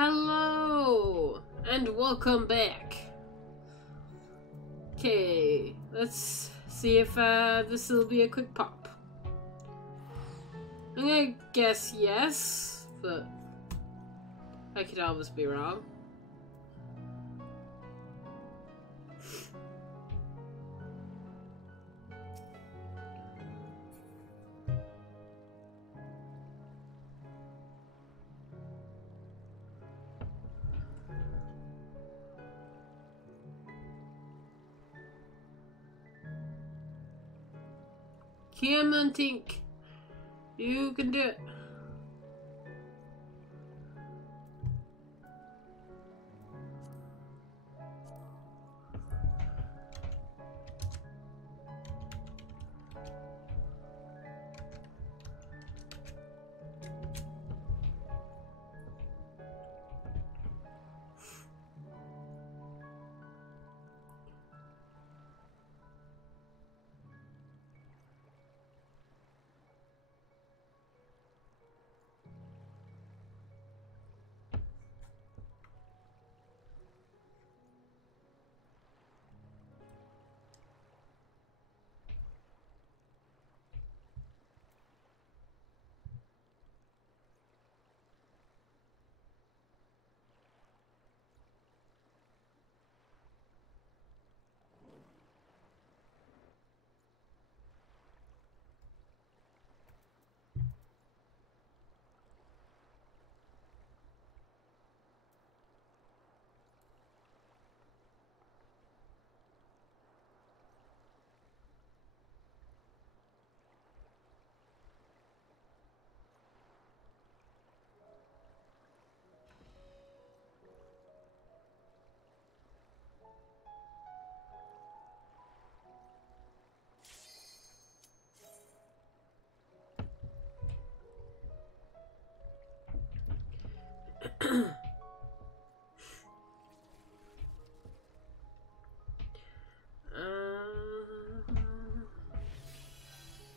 Hello and welcome back. Okay, let's see if this will be a quick pop. I'm gonna guess yes, but I could always be wrong. Come on, Tink. You can do it.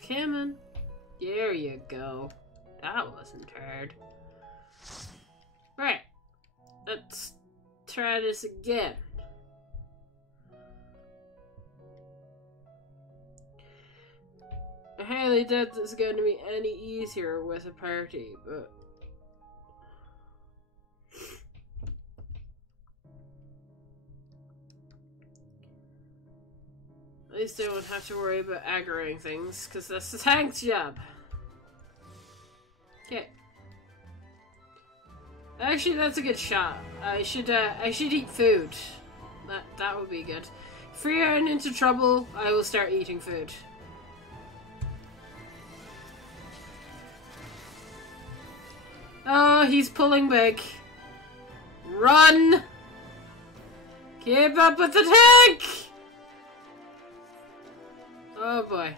Come on. There you go. That wasn't hard. Right. Let's try this again. I highly doubt this is going to be any easier with a party, but at least I won't have to worry about aggroing things, because that's the tank's job. Okay. Actually, that's a good shot. I should eat food. That would be good. If we are into trouble, I will start eating food. Oh, he's pulling back. Run! Keep up with the tank! Oh boy.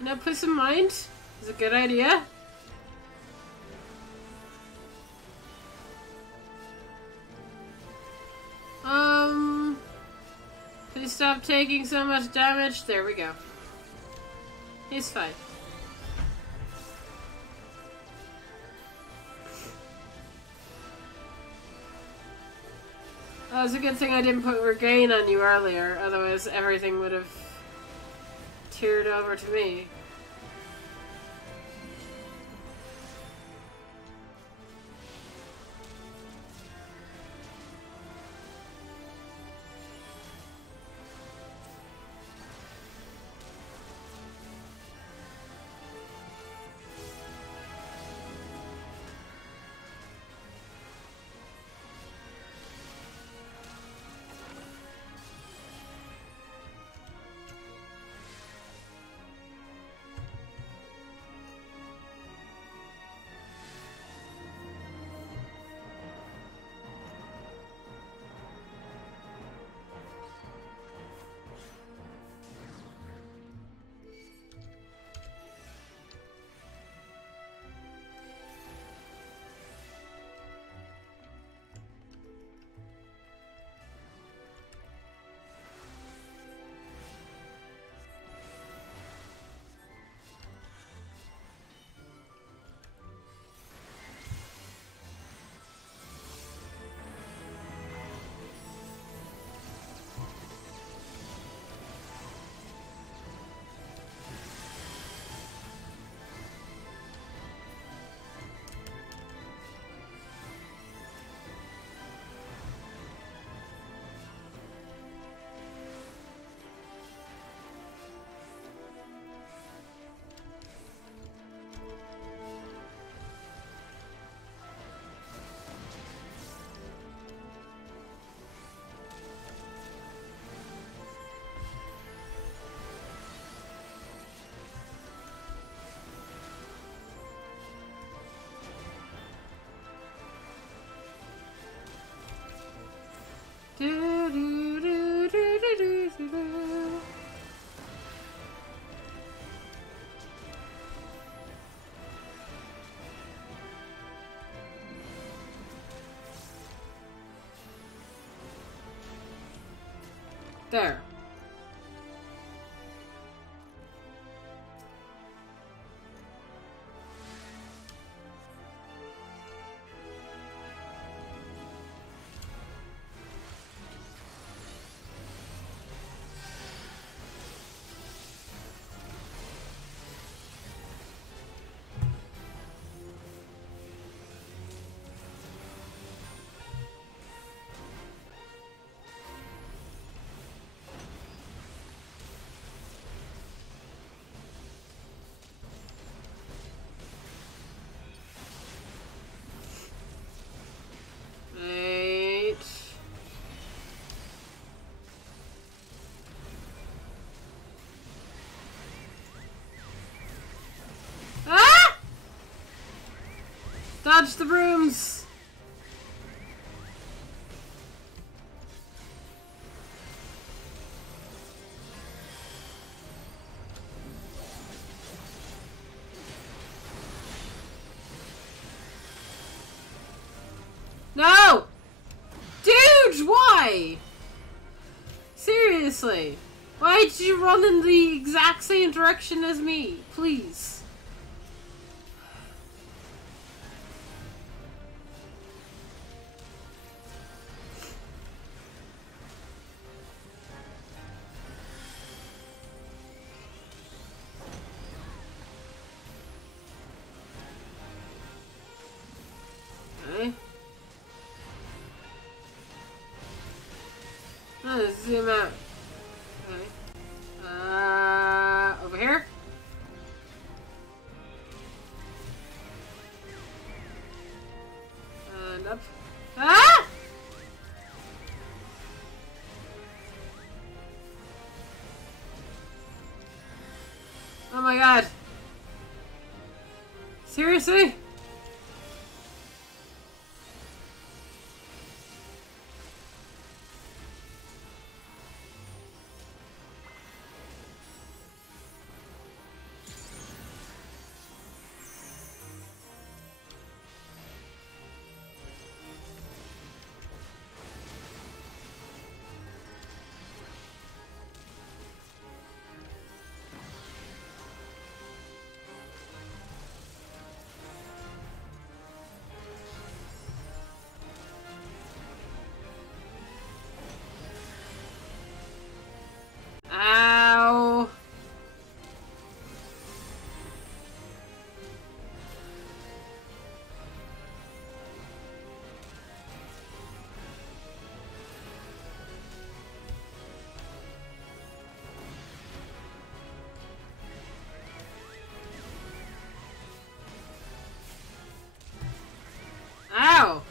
Now put some mind. It's a good idea. Please stop taking so much damage. There we go. He's fine. Oh, it's a good thing I didn't put regain on you earlier, otherwise everything would have tiered over to me. Do, do, do, do, do, do, do, do. There. Wait. Ah! Dodge the brooms! No! Dude, why? Seriously. Why did you run in the exact same direction as me? Please. Okay. Let's zoom out. Okay. Over here? And up. Ah! Oh my god. Seriously? Ow. Ow.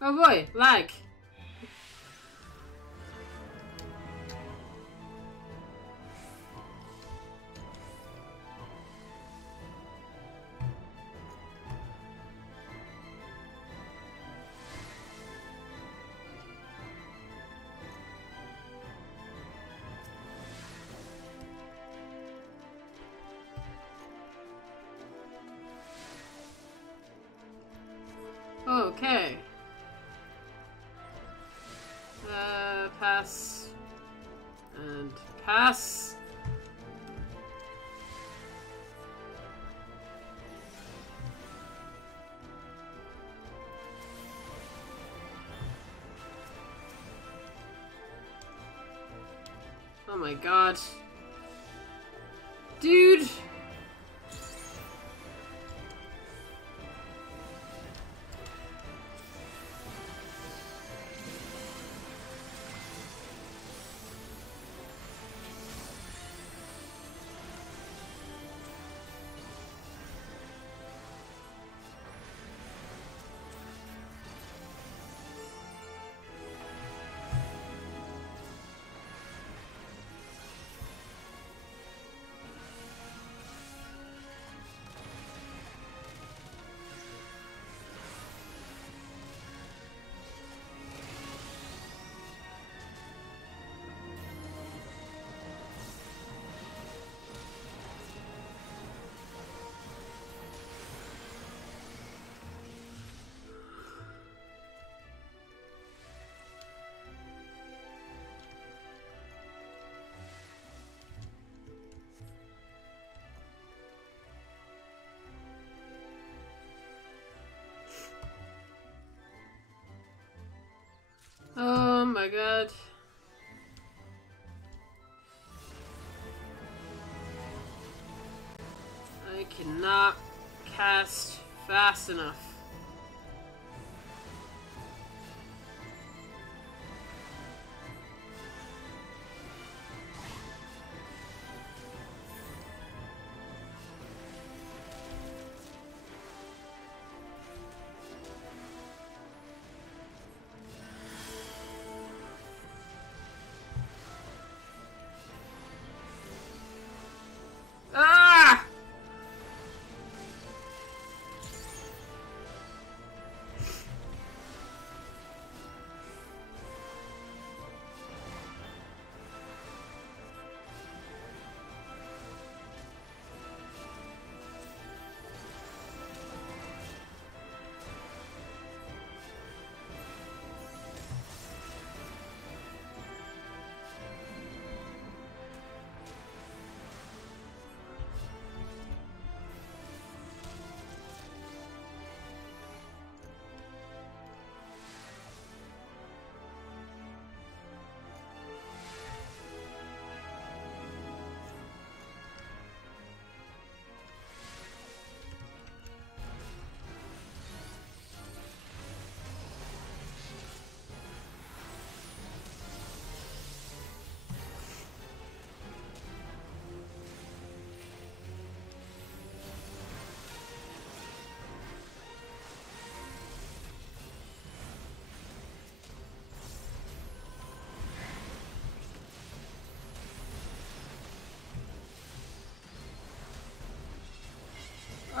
Oh boy, lag. Okay. Pass. And pass. Oh my god. Dude! my god. I cannot cast fast enough. Ah!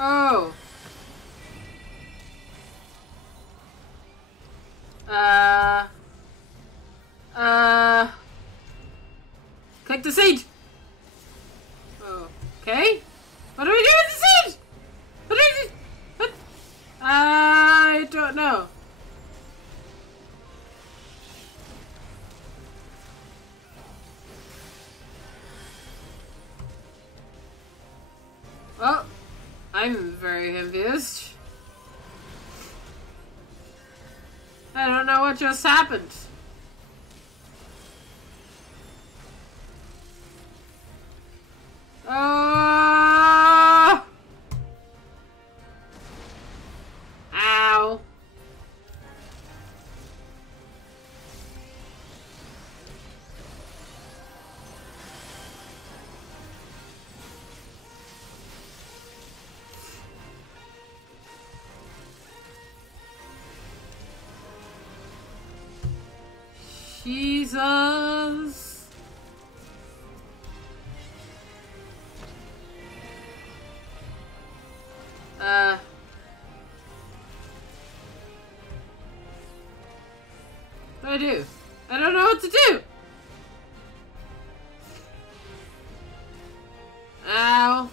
Oh. Click the seed. Oh. Okay. What do we do with the seed? What do we do? What? I don't know. Well, I'm very confused. I don't know what just happened. Ow. Jesus. What do I do? I don't know what to do. Ow.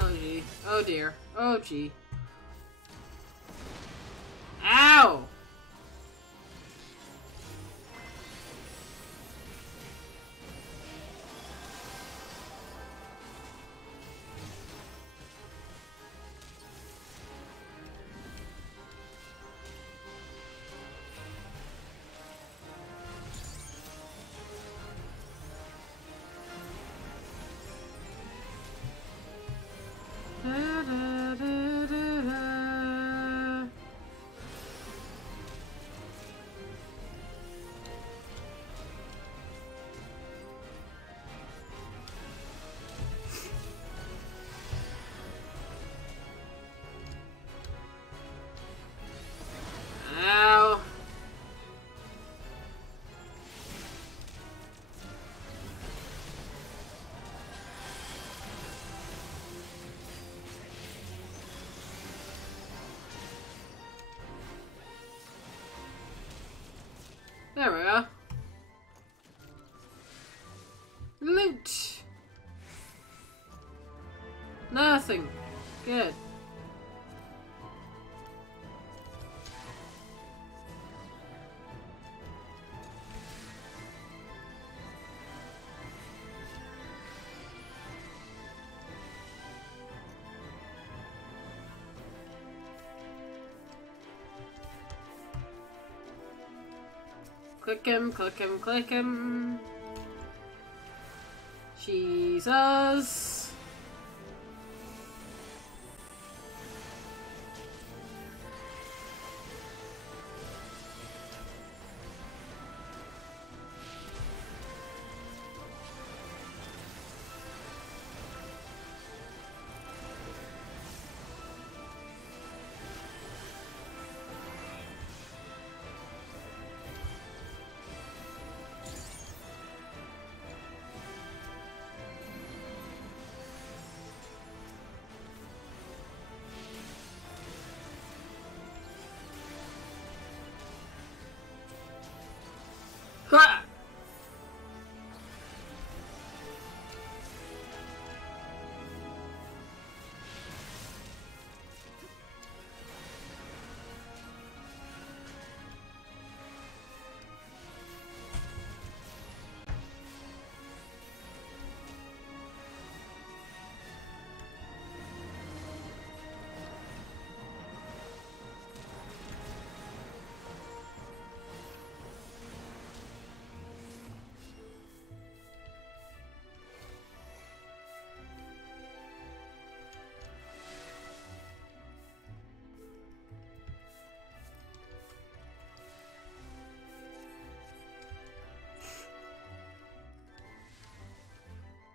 Oh gee. Oh dear. Oh gee. Ow! Da, da, da, da, da. Ow. There we go. Loot. Nothing. Good. Click him, click him, click him. Jesus. Ha!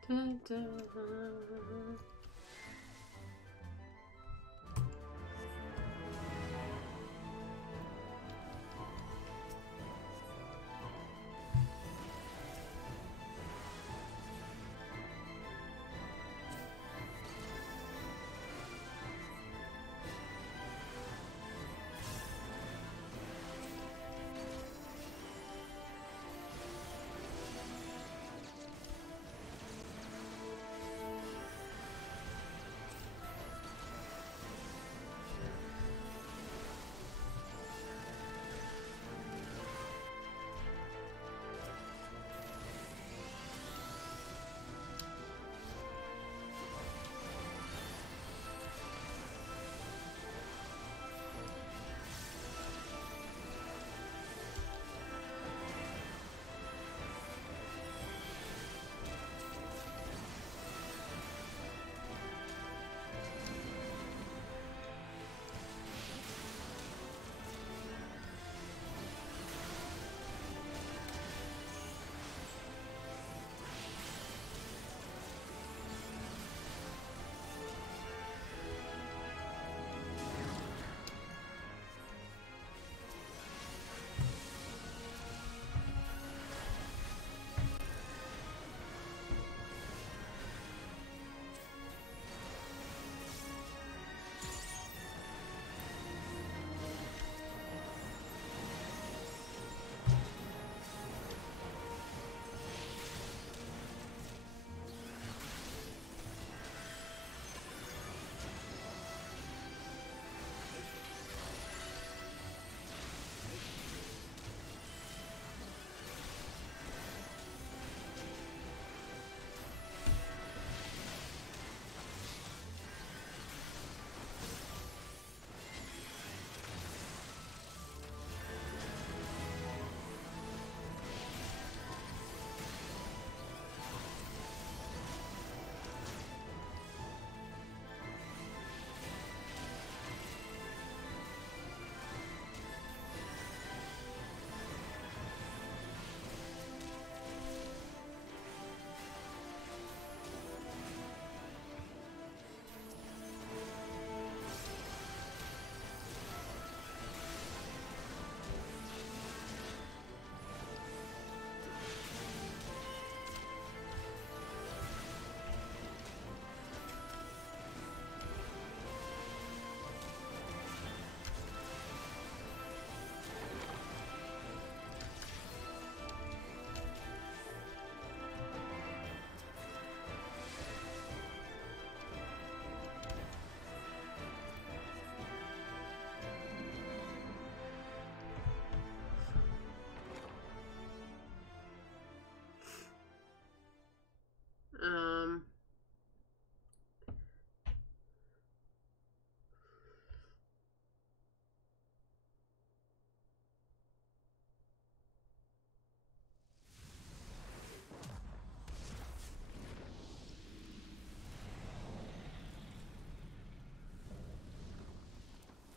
Dun, dun.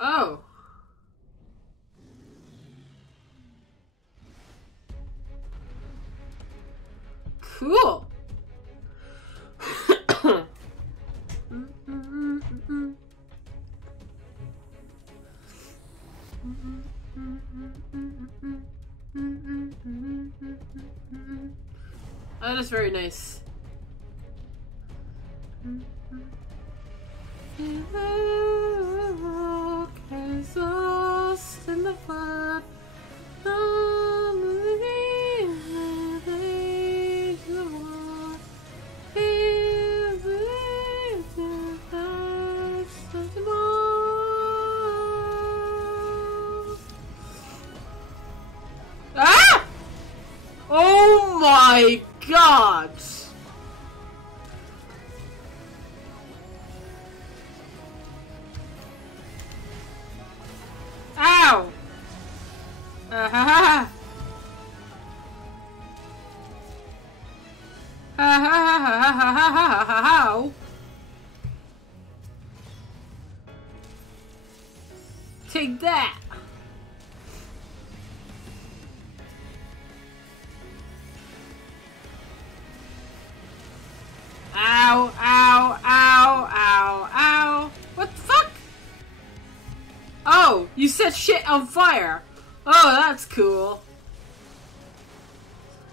Oh. Cool. Oh, that's very nice. Is lost in the flood. Ah! Oh my God! Ow! Ha ha ha! Ha ha ha ha ha ha ha ha ha! Take that! Ow, ow, ow, ow, ow. What the fuck? Oh, you set shit on fire. Oh, that's cool.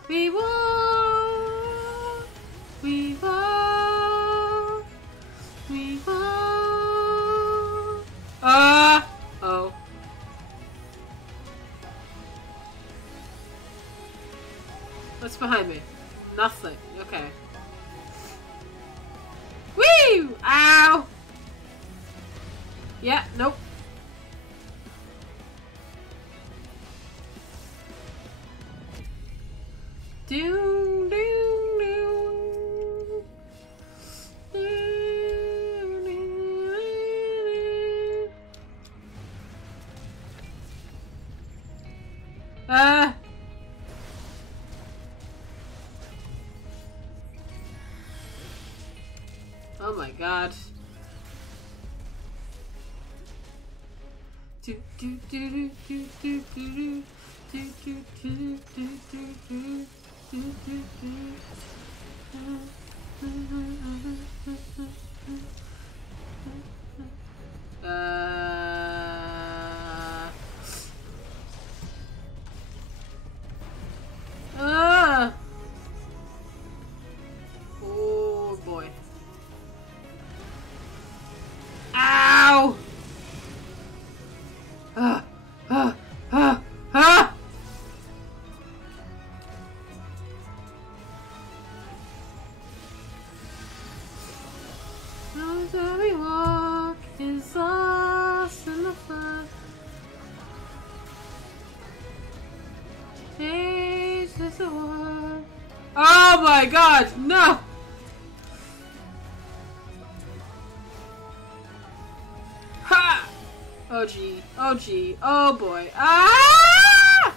We won. We won. We won. Oh. What's behind me? Nothing. Okay. Woo! Ow! Yeah, nope. Doom, doom, doom. Doom, doom, doom. Oh my God. Do do do do do do do do do do do do do do do. Oh boy. Ow! As we walk is lost in the flood. Age is a war. Oh my God, no! Ha! Oh gee, oh gee, oh boy. Ah!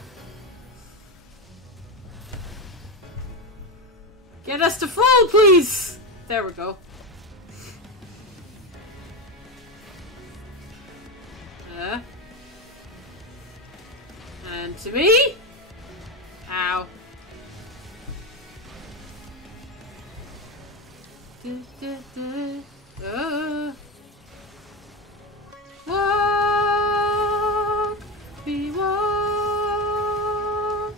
Get us to full, please! There we go. And to me? Ow. Walk, we walk,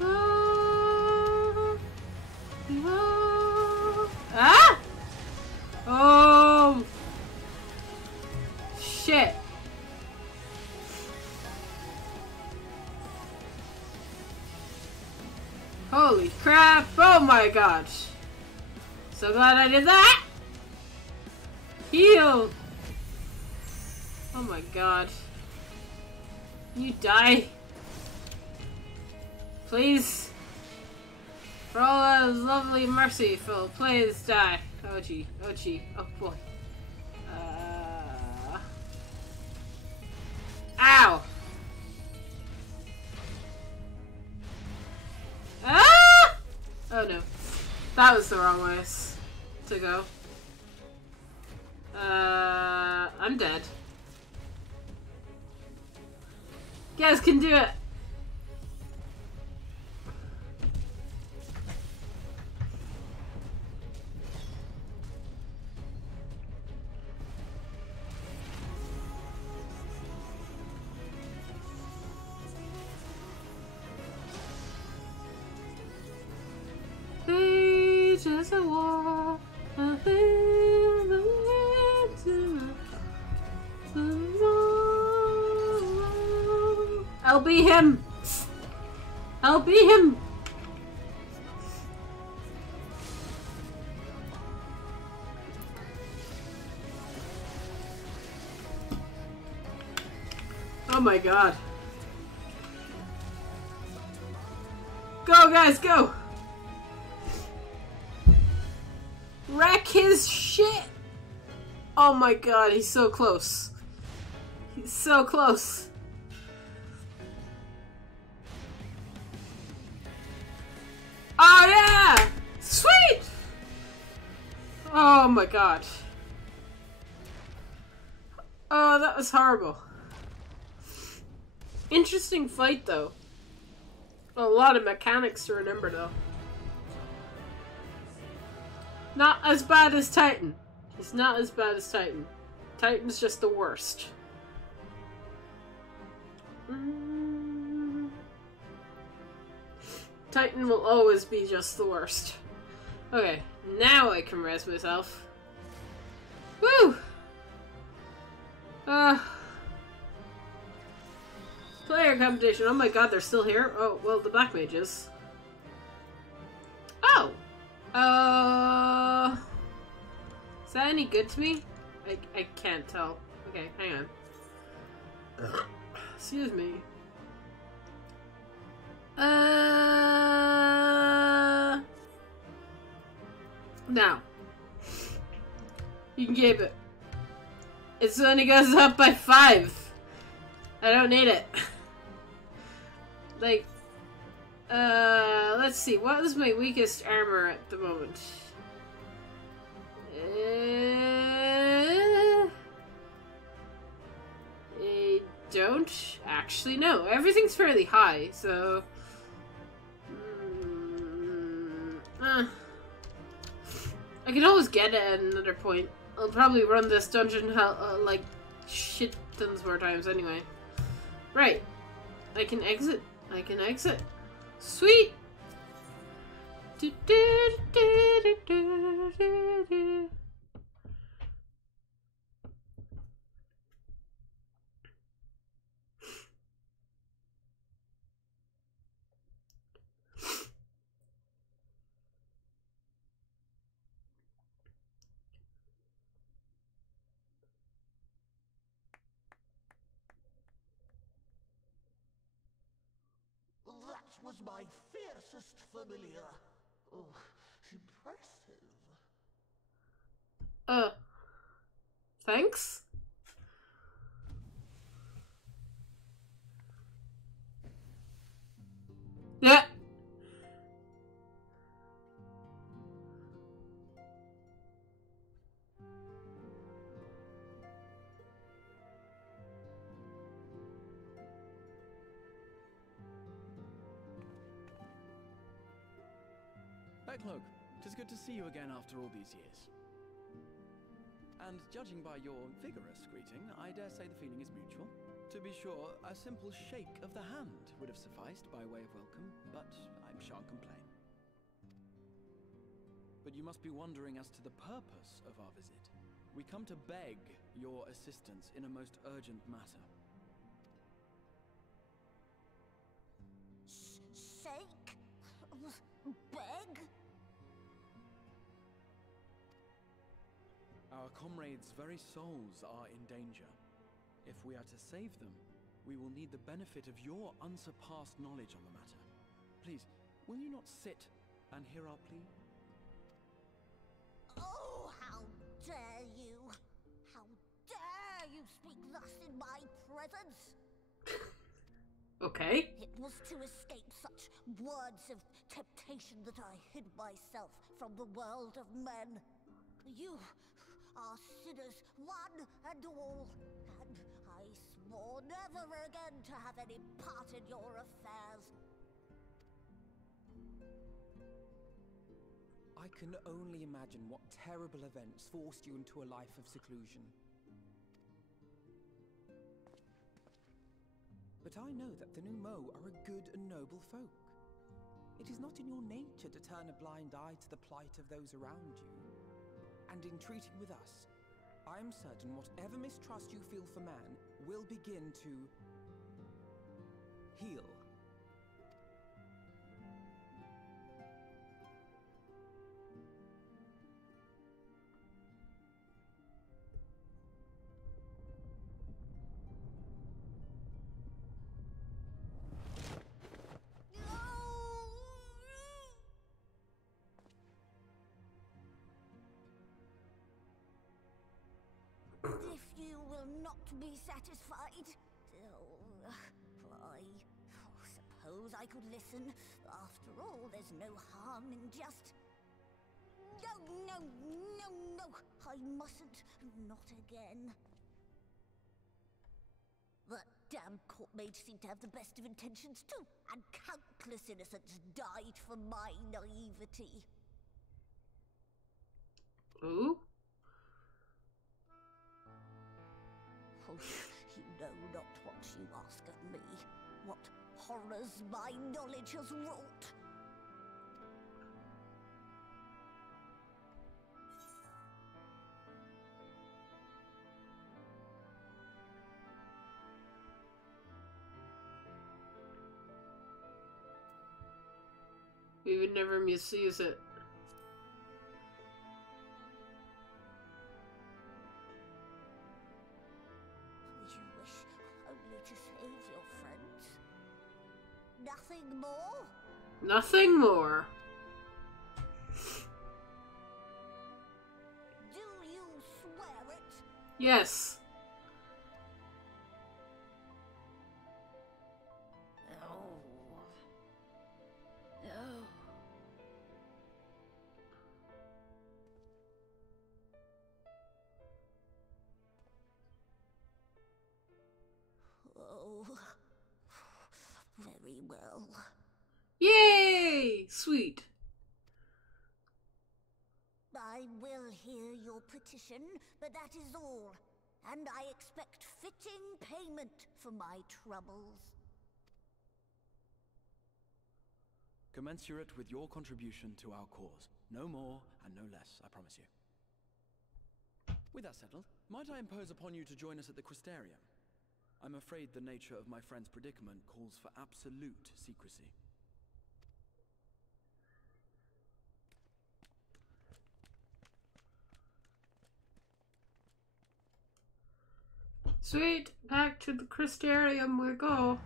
walk, we walk. Ah! Oh! Shit. Holy crap! Oh my gosh! So glad I did that! Heal! Oh my God. You die. Please. For all that is lovely merciful, please die. Oh gee, oh gee, oh boy. Ow! Ah! Oh no. That was the wrong way to go. I'm dead. You guys can do it. Just a walk, I'll be him. I'll be him. Oh my god. Go guys, go. Wreck his shit! Oh my god, he's so close. He's so close. Oh yeah! Sweet! Oh my god. Oh, that was horrible. Interesting fight though. A lot of mechanics to remember though. Not as bad as Titan. He's not as bad as Titan. Titan's just the worst. Titan will always be just the worst. Okay, now I can rest myself. Woo! Player competition. Oh my god, they're still here? Oh, well, the black mages. Oh! Is that any good to me? I can't tell. Okay, hang on. Excuse me. Now. You can keep it. It only goes up by 5. I don't need it. Like, let's see. What is my weakest armor at the moment? I don't actually know. Everything's fairly high, so... I can always get it at another point. I'll probably run this dungeon like shit tons more times anyway. Right. I can exit. I can exit. Sweet! That was my fiercest familiar. Oh, impressive. Thanks? Yeah. Backlook, 'tis good to see you again after all these years. And judging by your vigorous greeting, I dare say the feeling is mutual. To be sure, a simple shake of the hand would have sufficed by way of welcome, but I shan't complain. But you must be wondering as to the purpose of our visit. We come to beg your assistance in a most urgent matter. Shake? Beg? Our comrades' very souls are in danger. If we are to save them, we will need the benefit of your unsurpassed knowledge on the matter. Please, will you not sit and hear our plea? Oh, how dare you! How dare you speak thus in my presence! Okay. It was to escape such words of temptation that I hid myself from the world of men. You are sinners, one and all. And I swore never again to have any part in your affairs. I can only imagine what terrible events forced you into a life of seclusion. But I know that the Numo are a good and noble folk. It is not in your nature to turn a blind eye to the plight of those around you. And in treating with us, I am certain whatever mistrust you feel for man will begin to heal. If you will not be satisfied, I suppose I could listen. After all, there's no harm in just... No, I mustn't. Not again. That damn court mage seemed to have the best of intentions too, and countless innocents died for my naivety. Ooh? Oh, you know not what you ask of me. What horrors my knowledge has wrought. We would never misuse it. You wish only to save your friends? Nothing more? Nothing more. Do you swear it? Yes. Oh, very well. Yay! Sweet. I will hear your petition, but that is all. And I expect fitting payment for my troubles. Commensurate with your contribution to our cause. No more and no less, I promise you. With that settled, might I impose upon you to join us at the Crystarium? I'm afraid the nature of my friend's predicament calls for absolute secrecy. Sweet. Back to the Crystarium we go.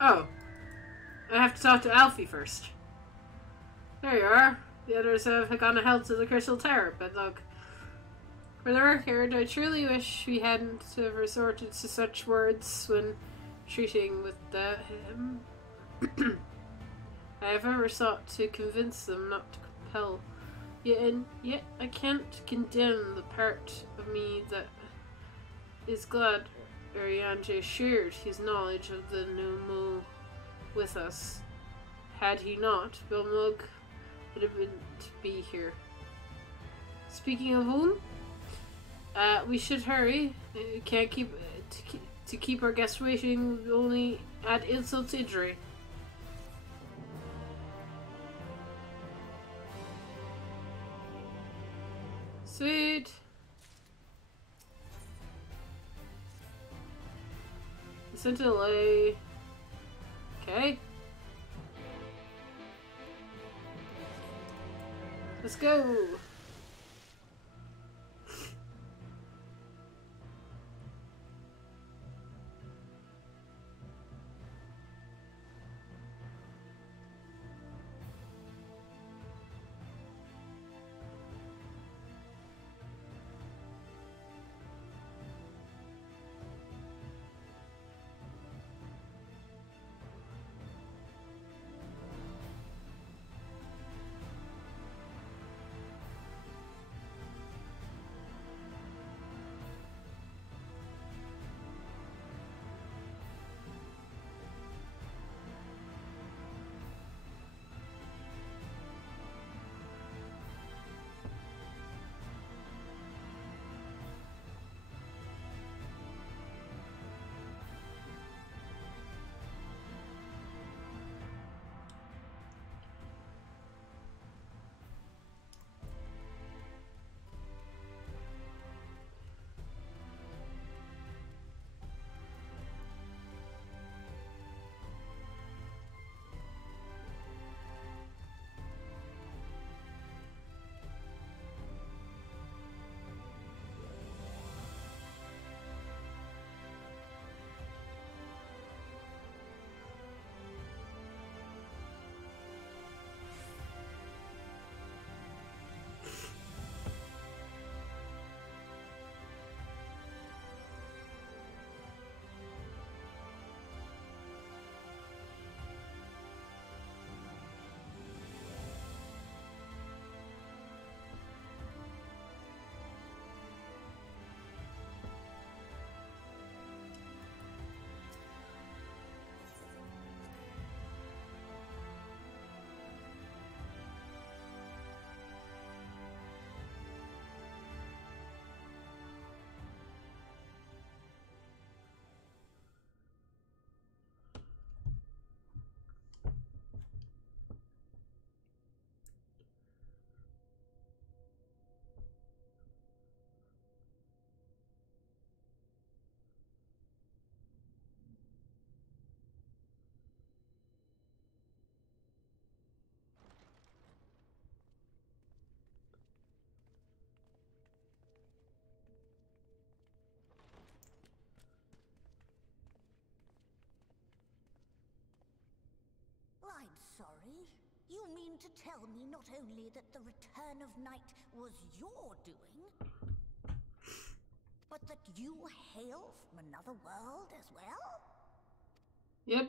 Oh. I have to talk to Alfie first. There you are. The others have gone ahead to the Crystal Tower, but look. For the record, I truly wish we hadn't resorted to such words when treating with him. I have ever sought to convince them, not to compel. Yet I can't condemn the part of me that is glad Ariante shared his knowledge of the Numo with us. Had he not, Bilmug would have been to be here. Speaking of whom, we should hurry. We can't keep our guests waiting. We only add insult to injury. Sweet. Listen to delay. Okay. Let's go. You mean to tell me not only that the return of night was your doing, but that you hail from another world as well? Yep.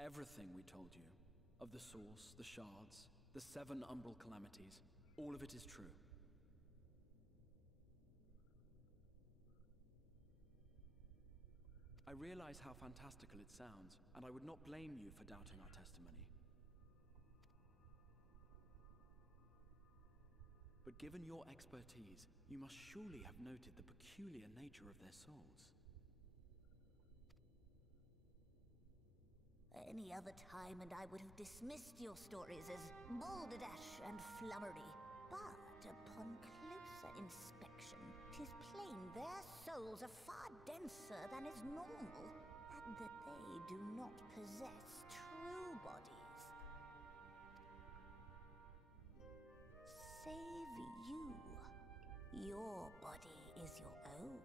Everything we told you, of the source, the shards, the 7 umbral calamities, all of it is true. I realize how fantastical it sounds, and I would not blame you for doubting our testimony. But given your expertise, you must surely have noted the peculiar nature of their souls. Any other time and I would have dismissed your stories as balderdash and flummery. But upon closer inspection, 'tis plain their souls are far denser than is normal, and that they do not possess true bodies. Save you. Your body is your own.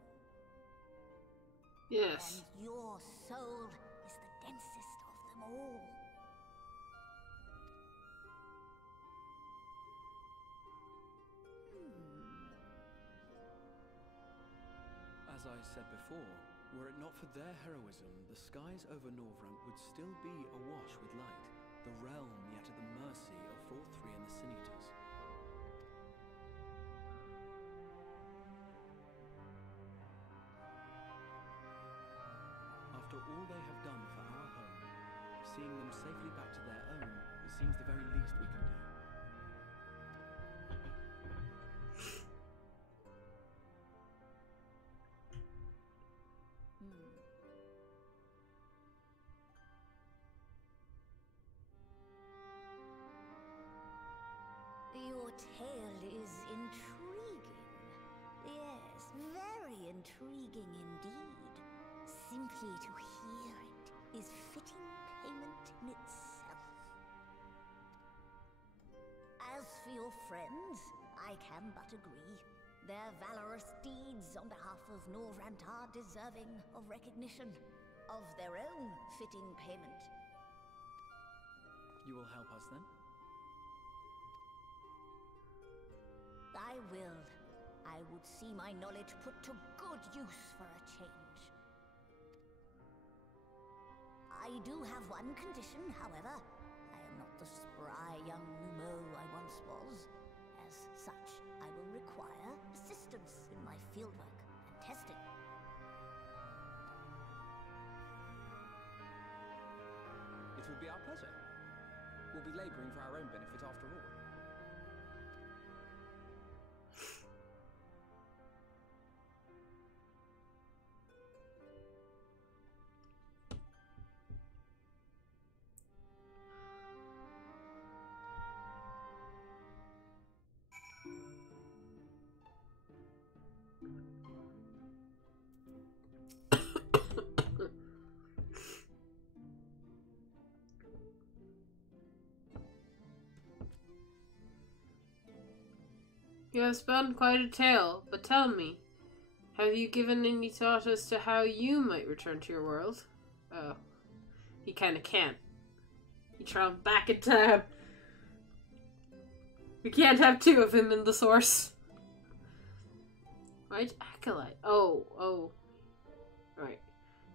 Yes. And your soul is the densest of them all. As I said before, were it not for their heroism, the skies over Norvrant would still be awash with light, the realm yet at the mercy of Forthry and the Sin Eaters. After all they have done for our home, seeing them safely back to their own seems the very least we can do. Your tale is intriguing. Yes, very intriguing indeed. Simply to hear it is fitting payment in itself. As for your friends, I can but agree. Their valorous deeds on behalf of Norvrant are deserving of recognition, of their own fitting payment. You will help us then? I will. I would see my knowledge put to good use for a change. I do have one condition, however. I am not the spry young Numo I once was. As such, I will require assistance in my fieldwork and testing. It would be our pleasure. We'll be laboring for our own benefit after all. You have spun quite a tale, but tell me, have you given any thought as to how you might return to your world? Oh, he kinda can't. He traveled back in time. We can't have 2 of him in the source. Right, Acolyte. Oh. Right.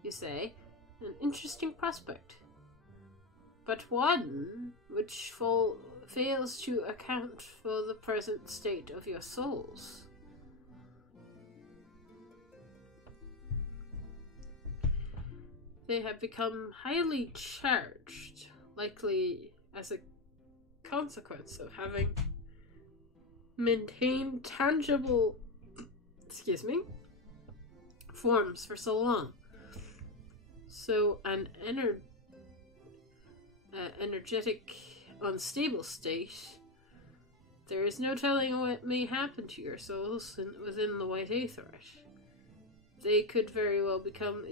You say, an interesting prospect. But one which fails to account for the present state of your souls. They have become highly charged, likely as a consequence of having maintained tangible forms for so long. So an energetic, unstable state, there is no telling what may happen to your souls within the White Aetheryte. They could very well become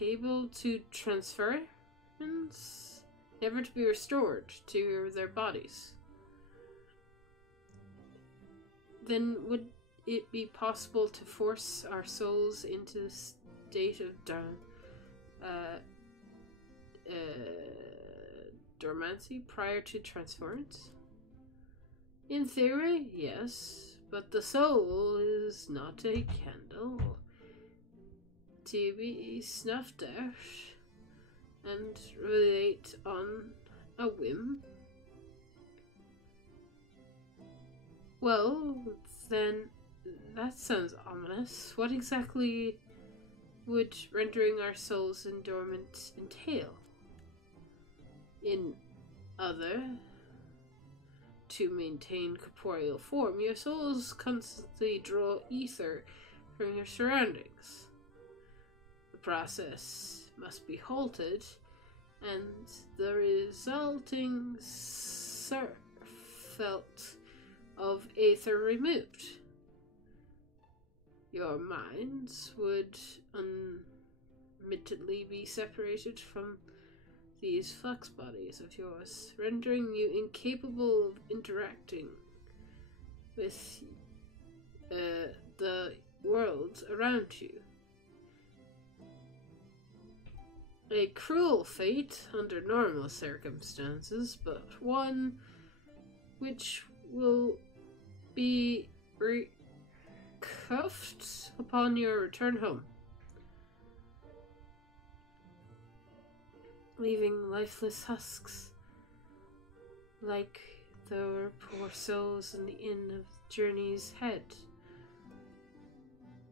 able to transference, never to be restored to their bodies. Then would it be possible to force our souls into state of dormancy prior to transference? In theory, yes, but the soul is not a candle to be snuffed out and relate on a whim. Well, then, that sounds ominous. What exactly would rendering our souls dormant entail? In other, to maintain corporeal form, your souls constantly draw ether from your surroundings. The process must be halted, and the resulting felt of aether removed. Your minds would unadmittedly be separated from these flux bodies of yours, rendering you incapable of interacting with the world around you. A cruel fate under normal circumstances, but one which will be cuffed upon your return home, leaving lifeless husks like the poor souls in the inn of Journey's Head,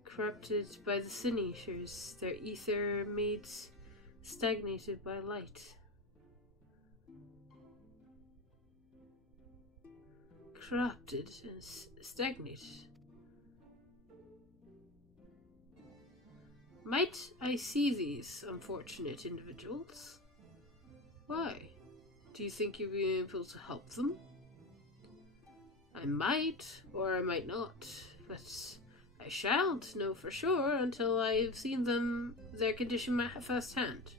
corrupted by the sin eaters, their ether made stagnated by light. Corrupted and stagnated. Might I see these unfortunate individuals? Why? Do you think you'll be able to help them? I might, or I might not, but I shan't know for sure until I've seen their condition firsthand.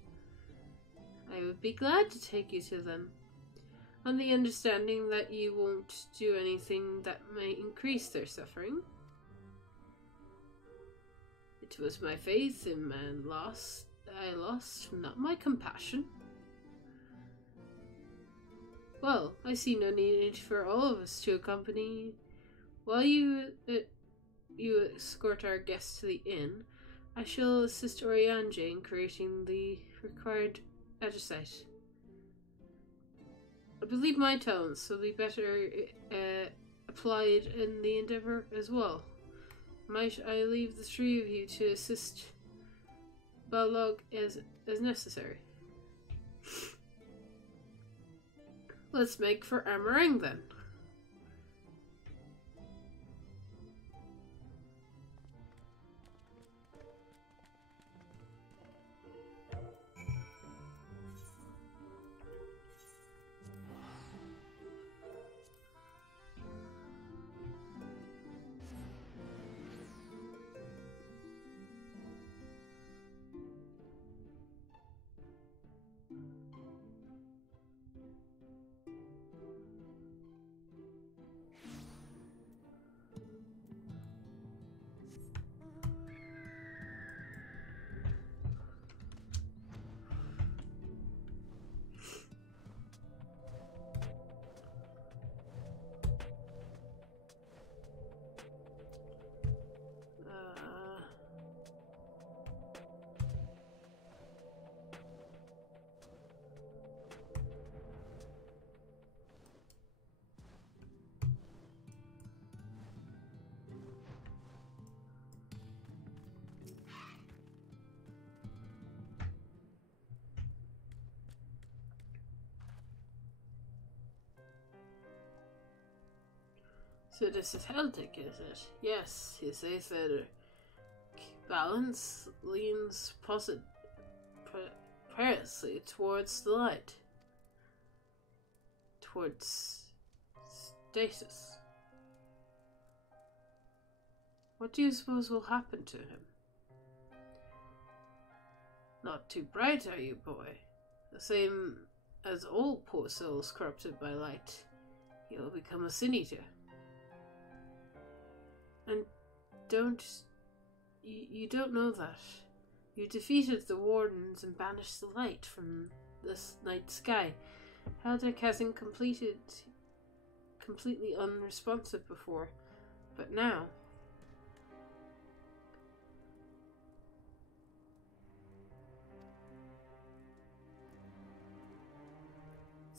I would be glad to take you to them, on the understanding that you won't do anything that may increase their suffering. It was my faith in man I lost, not my compassion. Well, I see no need for all of us to accompany. While you escort our guests to the inn, I shall assist Oriange in creating the required edicite. I believe my talents will be better applied in the endeavour as well. Might I leave the three of you to assist Balog as necessary? Let's make for Amarang then. So this is Celtic, is it? Yes, he says that balance leans precisely towards the light. Towards stasis. What do you suppose will happen to him? Not too bright, are you, boy? The same as all poor souls corrupted by light. He'll become a sin eater. And you don't know that. You defeated the wardens and banished the light from this night sky. Haldek hasn't completely unresponsive before, but now...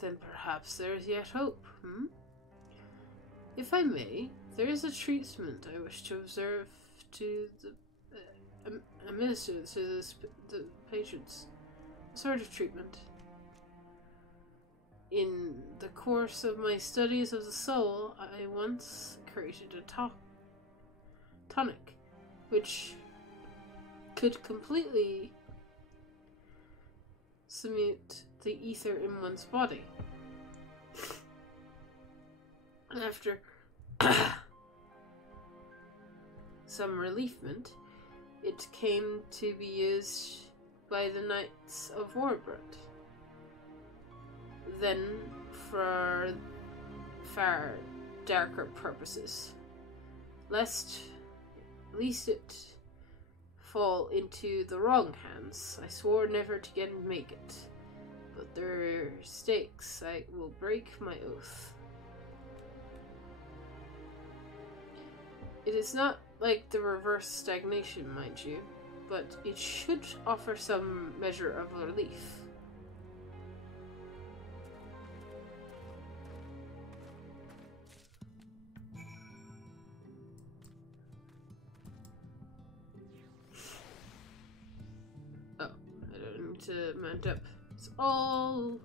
Then perhaps there is yet hope, hmm? If I may, there is a treatment I wish to observe to administer to the patients. A sort of treatment. In the course of my studies of the soul, I once created a tonic, which could completely smute the ether in one's body. After some reliefment, it came to be used by the Knights of Warbrood. Then, for far darker purposes, lest it fall into the wrong hands. I swore never to again make it, but there are stakes. I will break my oath. It is not like the reverse stagnation, mind you, but it should offer some measure of relief. Oh, I don't need to mount up. It's all...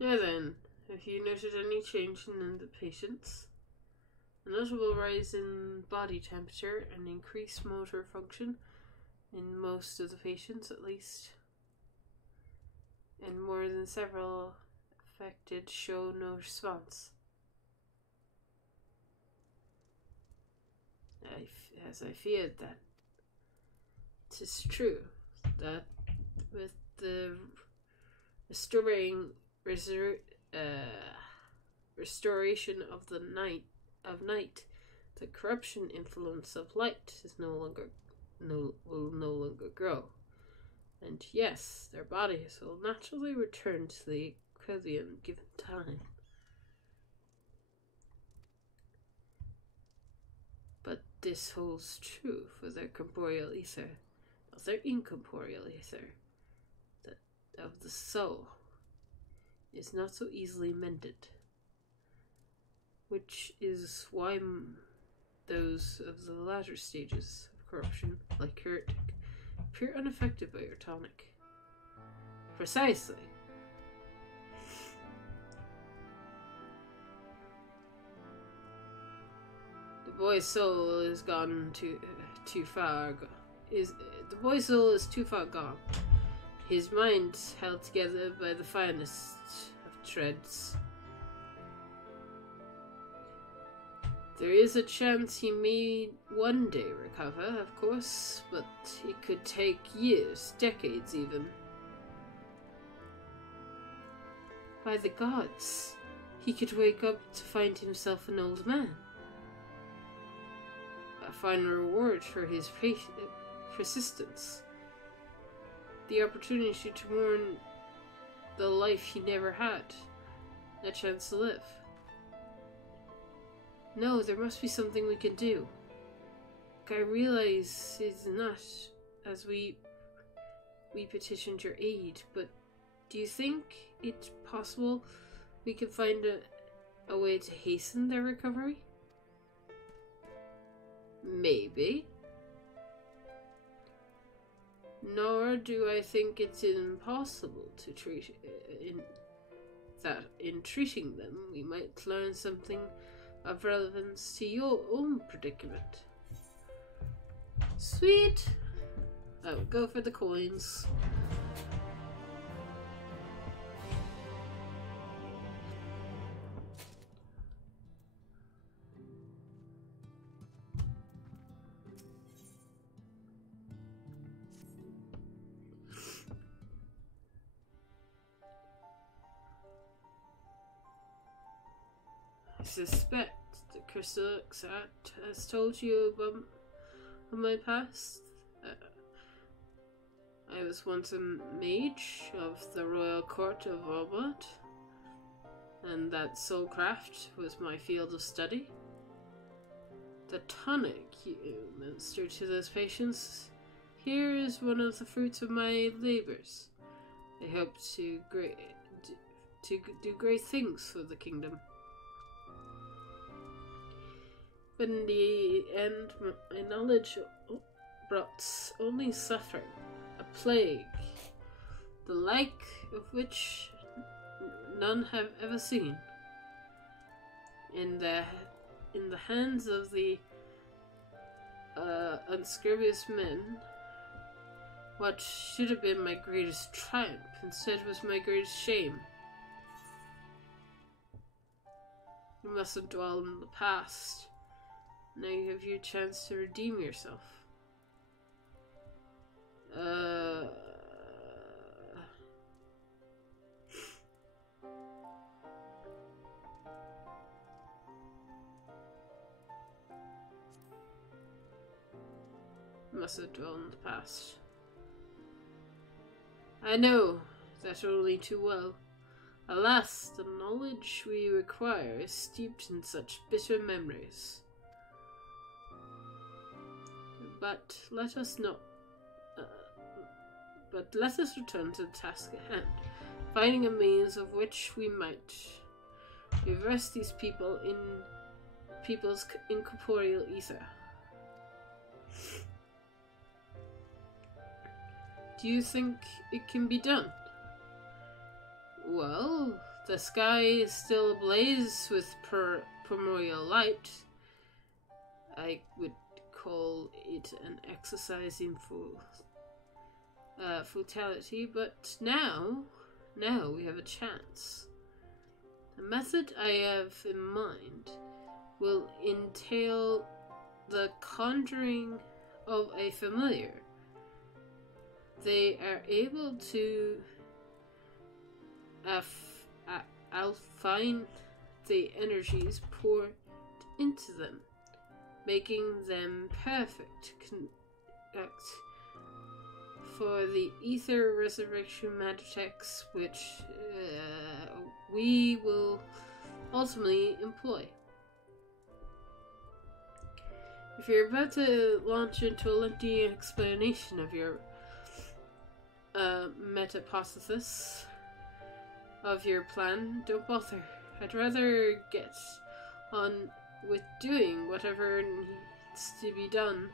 Now then, have you noted any change in the patients? A notable rise in body temperature and increased motor function in most of the patients, at least. And more than several affected show no response. As I feared that. 'Tis true that with the restoration of the night, the corruption influence of light is will no longer grow. And yes, their bodies will naturally return to the equilibrium given time. But this holds true for their corporeal ether, of their incorporeal ether, that of the soul is not so easily mended, which is why those of the latter stages of corruption, like heretic, appear unaffected by your tonic. Precisely. The boy's soul is gone too far. The boy's soul is too far gone. His mind held together by the finest of threads. There is a chance he may one day recover, of course, but it could take years, decades even. By the gods, he could wake up to find himself an old man. a final reward for his persistence. The opportunity to mourn the life he never had. A chance to live. No, there must be something we can do. I realize it's not as we petitioned your aid, but do you think it's possible we can find a way to hasten their recovery? Maybe. Nor do I think it's impossible to treat in treating them we might learn something of relevance to your own predicament. Sweet! Oh, go for the coins. I suspect that Crystal has told you about my past. I was once a mage of the royal court of Ormond, and that soulcraft was my field of study. The tonic you administered to those patients here is one of the fruits of my labors. I hope to do great things for the kingdom. But in the end, my knowledge brought only suffering, a plague, the like of which none have ever seen. In the hands of the unscrupulous men, what should have been my greatest triumph instead was my greatest shame. You mustn't dwell on the past. Now you have your chance to redeem yourself. Mustn't dwell on the past. I know that only too well. Alas, the knowledge we require is steeped in such bitter memories. But let us return to the task at hand, finding a means of which we might reverse these people's incorporeal ether. Do you think it can be done? Well, the sky is still ablaze with primordial light. I would call it an exercise in futility, but now we have a chance. The method I have in mind will entail the conjuring of a familiar. They are able to find the energies poured into them, making them perfect for the ether resurrection magitex, which we will ultimately employ. If you're about to launch into a lengthy explanation of your metahypothesis of your plan, don't bother. I'd rather get on with doing whatever needs to be done,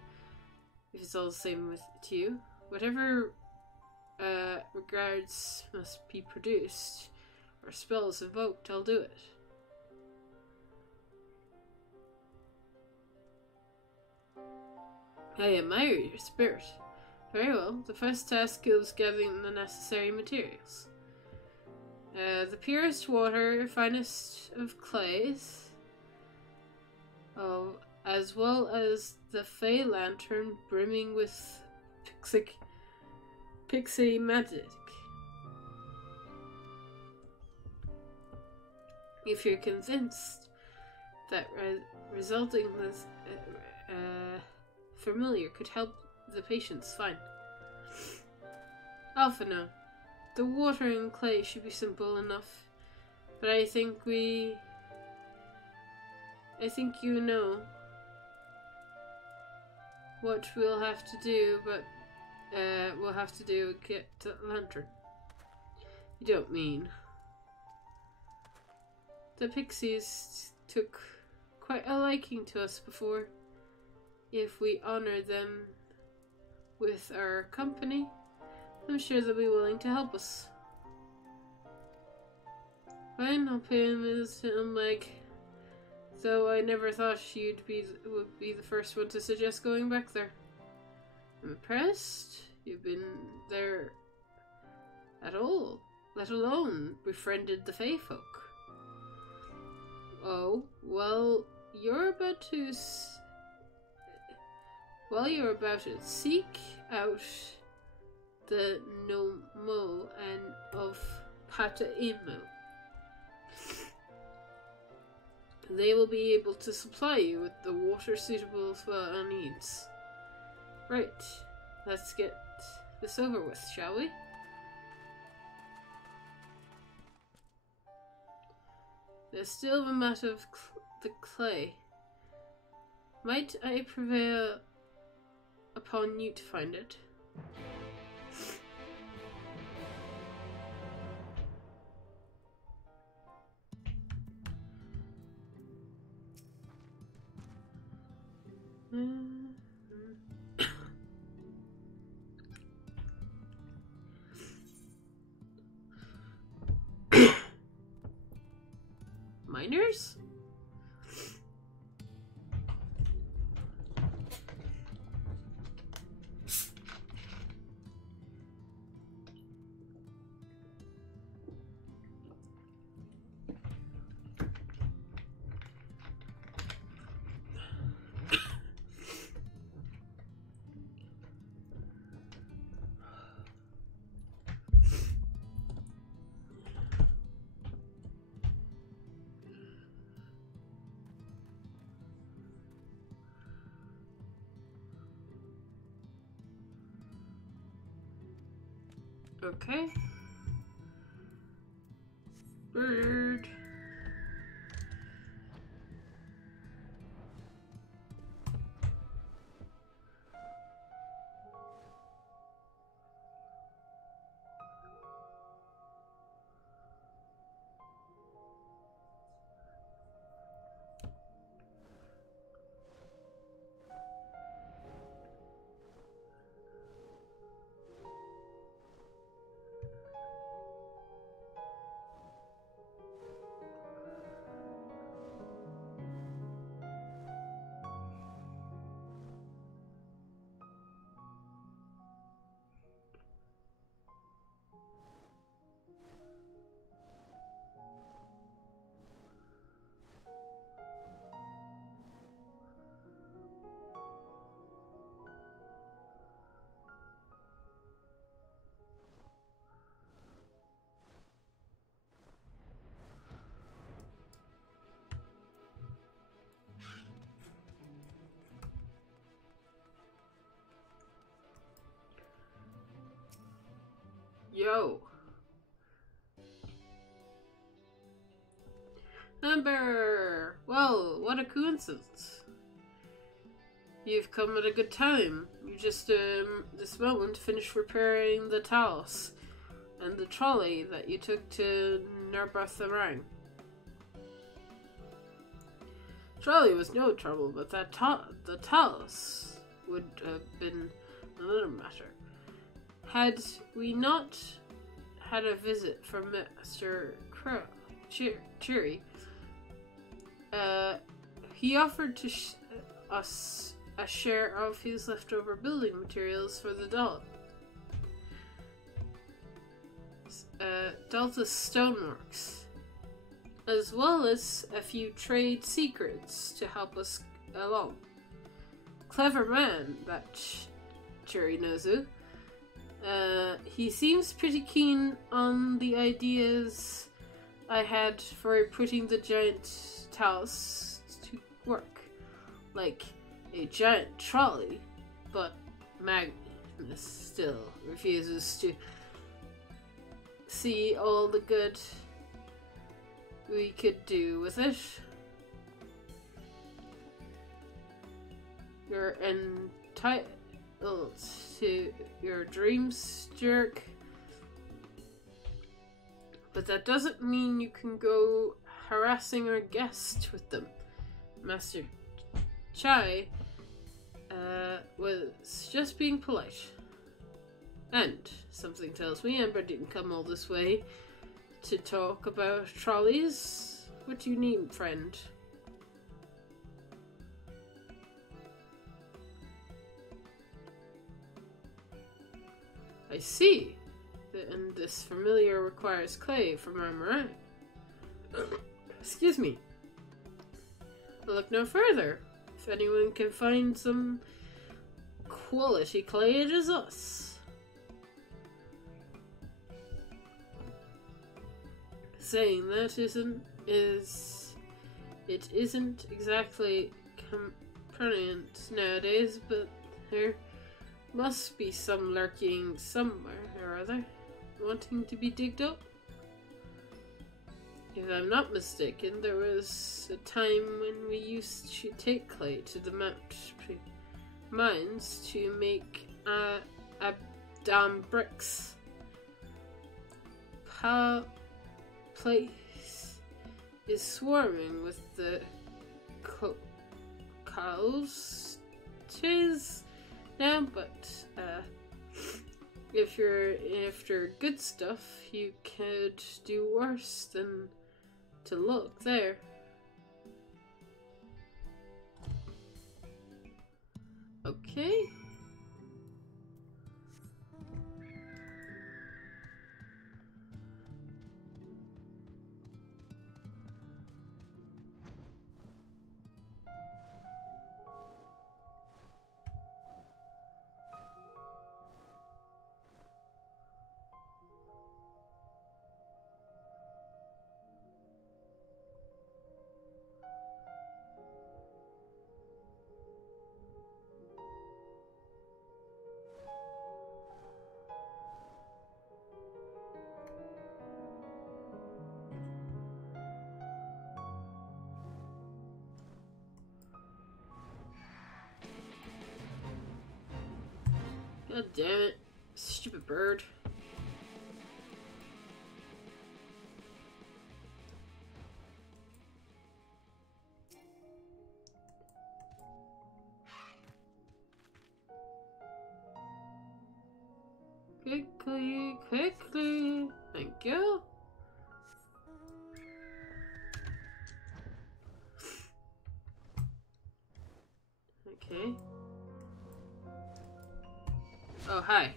if it's all the same to you. Whatever regards must be produced, or spells invoked, I'll do it. I admire your spirit. Very well, the first task is gathering the necessary materials. The purest water, finest of clays, as well as the Fey lantern brimming with pixie magic. If you're convinced that resulting this familiar could help the patients fine. Alpha, no. The water and clay should be simple enough, but I think you know what we'll have to do, but we'll have to do get the lantern. You don't mean... The pixies took quite a liking to us before. If we honor them with our company, I'm sure they'll be willing to help us. Fine, I'll pay him his leg. Though I never thought would be the first one to suggest going back there. I'm impressed you've been there at all, let alone befriended the Fae folk. Oh, well, you're about to seek out the Nomo and of Pataimu. They will be able to supply you with the water suitable for our needs. Right, let's get this over with, shall we? There's still the matter of the clay. Might I prevail upon you to find it? Miners? Okay. Bird. Yo. Amber! Well, what a coincidence. You've come at a good time. You just, this moment, finished repairing the Taos and the trolley that you took to Narbatharang. Trolley was no trouble, but that the Taos would have been another matter. Had we not had a visit from Master Cheery, he offered to us a share of his leftover building materials for the Delta Stoneworks, as well as a few trade secrets to help us along. Clever man, that Chirinozu. He seems pretty keen on the ideas I had for putting the giant Taos to work, like a giant trolley but Magnus still refuses to see all the good we could do with it. You're entitled to your dreams, jerk. But that doesn't mean you can go harassing our guest with them. Master Chai was just being polite. And something tells me Ember didn't come all this way to talk about trolleys. What do you need, friend? I see. And this familiar requires clay from armor. Excuse me. Look no further. If anyone can find some quality clay, it is us. Saying that it isn't exactly convenient nowadays, but there must be some lurking somewhere or other, wanting to be digged up. If I'm not mistaken, there was a time when we used to take clay to the mines to make dam bricks. Place is swarming with the cows. Tis now, but if you're after good stuff, you could do worse than to look there. Okay. God damn it. Stupid bird. Quickly, quickly. Thank you. Okay. Oh, hi.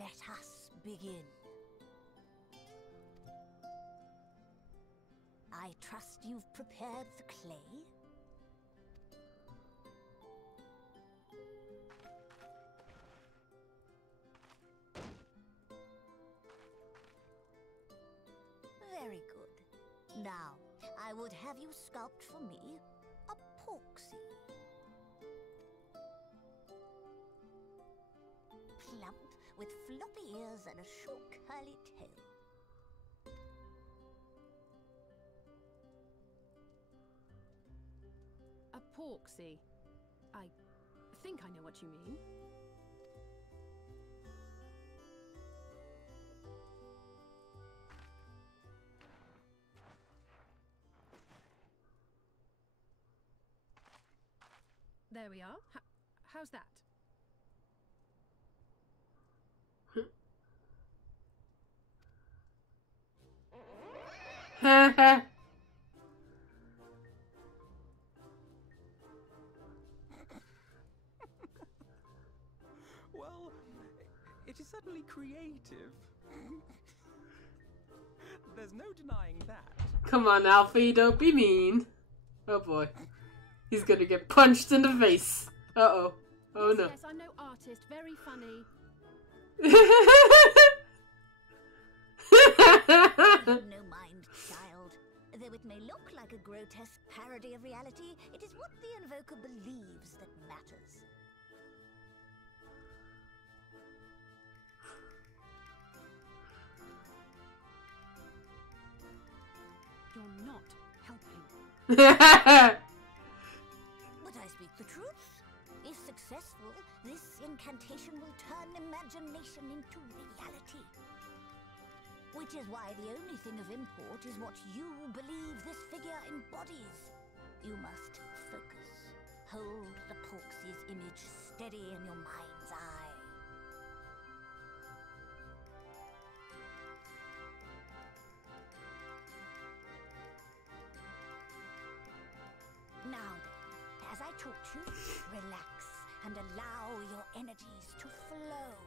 let us begin. I trust you've prepared the clay? Very good. Now, I would have you sculpt for me a porksy. Plump, with floppy ears and a short curly tail. A porksy. I think I know what you mean. There we are. How's that? Well, it is certainly creative. There's no denying that. Come on, Alfie, don't be mean. Oh boy. He's gonna get punched in the face. Uh-oh. Oh no. Yes, I'm no artist. Very funny. No mind, child. Though it may look like a grotesque parody of reality, it is what the invoker believes that matters. You're not helping. But I speak the truth. If successful, this incantation will turn imagination into reality. Which is why the only thing of import is what you believe this figure embodies. You must focus. Hold the Porksy's image steady in your mind's eye. Now then, as I taught you, relax and allow your energies to flow.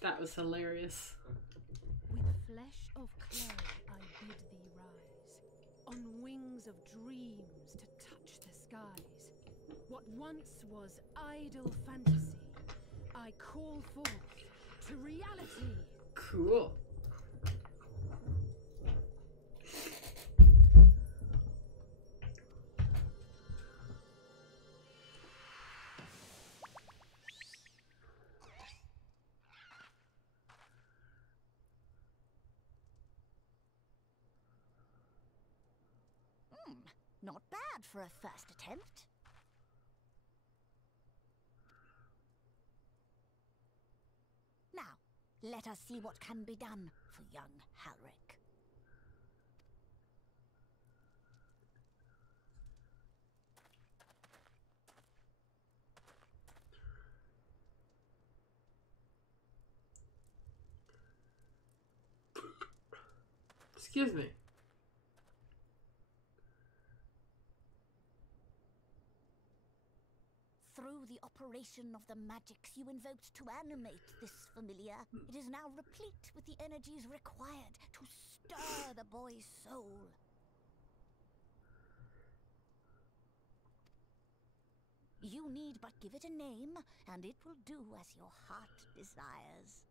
That was hilarious. With flesh of clay I bid thee rise, on wings of dreams to touch the skies. What once was idle fantasy, I call forth to reality. Cool. Not bad for a first attempt. Now, let us see what can be done for young Halric. Excuse me. Through the operation of the magics you invoked to animate this familiar, it is now replete with the energies required to stir the boy's soul. You need but give it a name, and it will do as your heart desires.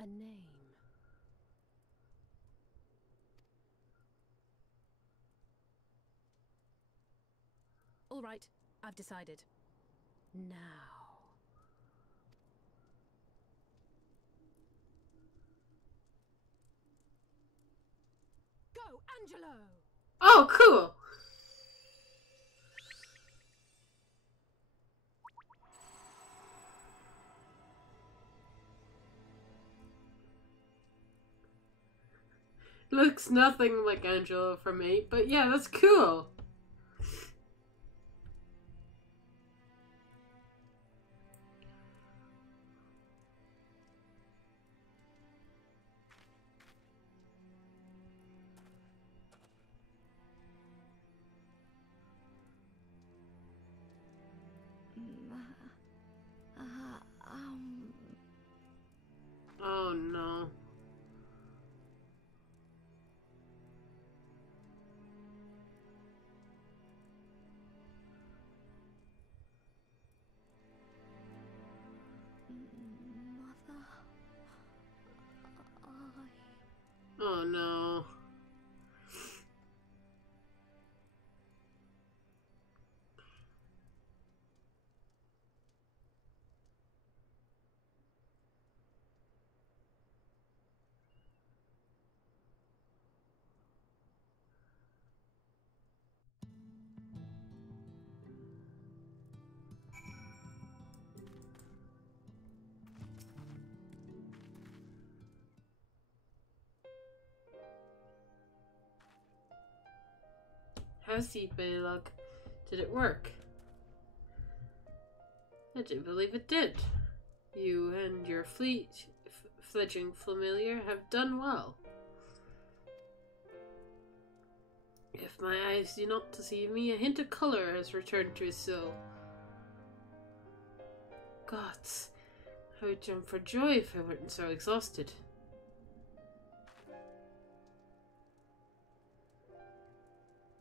A name. All right, I've decided. Now. Go, Angelo! Oh, cool! Looks nothing like Angelo from 8, but yeah, that's cool. How's Baylog? Did it work? I do believe it did. You and your fledgling familiar have done well. If my eyes do not deceive me, a hint of colour has returned to his soul. Gods, I would jump for joy if I weren't so exhausted.